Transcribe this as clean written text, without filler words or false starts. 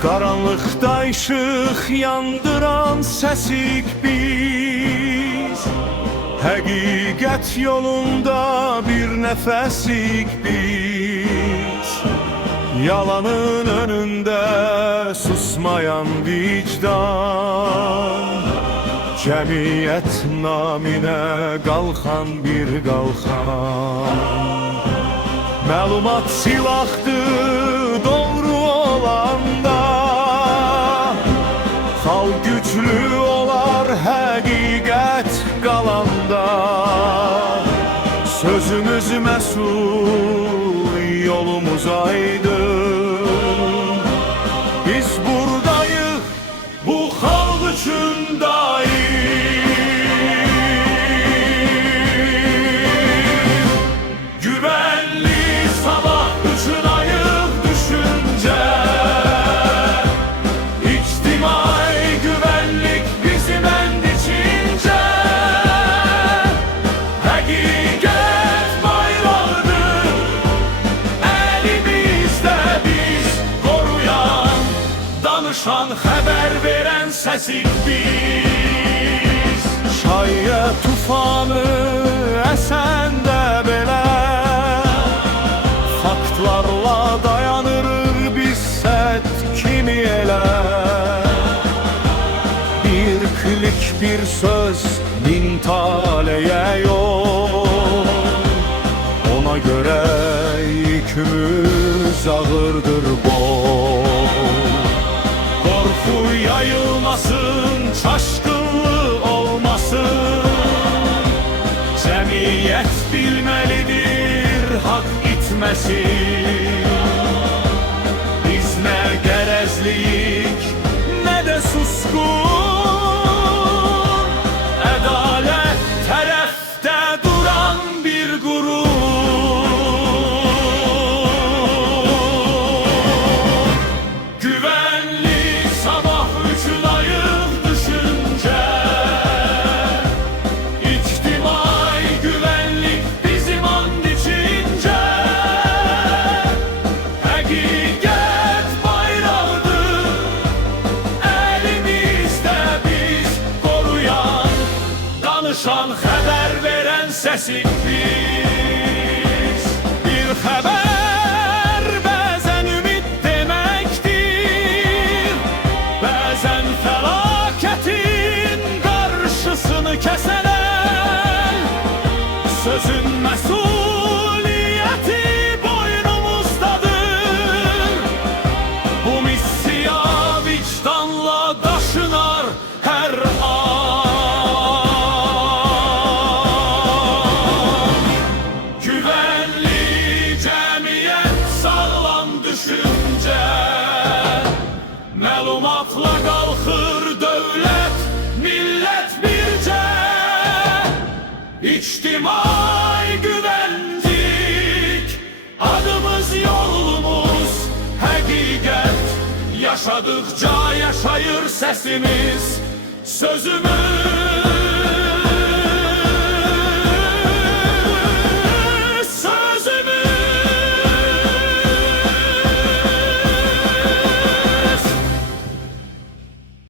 Qaranlıqda işıq yandıran səsik biz, həqiqət yolunda bir nəfəsik biz. Yalanın önündə susmayan vicdan, cəmiyyət naminə qalxan bir qalxan. Məlumat silahdır doğru olanda, xalq güclü olar həqiqət qalanda. Sözümüz məsul, yolumuz aydın. Biz buradayıq, bu xalq üçün daim. Güvənli sabah üçün ayıq düşüncə, İctimai güvənlik bizim ən içincə. Həqiqət bayrağıdır əlimizdə, biz qoruyan, danışan, xəbər verən səsik biz. Şaya tufanı əsəndə belə, faktlarla dayanırıq biz sət kimi elə. Bir klik, bir söz, min taleyə yol. Ona görə yükümüz ağırdır bol. Qorxu yayılmasın, çaşqınlıq olmasın. Cəmiyyət bilməlidir haqq itməsin. Biz nə qərəzliyik, nə də susqun, ədalət tərəfdə duran bir qurur. Güvənli sabah üçün ayıq düşüncə, İctimai güvənlik bizim and içincə. Həqiqət bayrağıdır əlimizdə, biz qoruyan, danışan, xəbər verən səsik biz. Bir xəbər bəzən ümid deməkdir, bəzən fəlakətin qarşısını kəsənən. Sözün məsuliyyəti boynumuzdadır. Bu missiya vicdanla daşınar hər an. Güvənli cəmiyyət, sağlam düşüncə, məlumatla qalxır dövlət, millət bircə. İctimai güvənlik, adımız yolumuz, həqiqət yaşadıkça yaşayır səsimiz. Sözümüz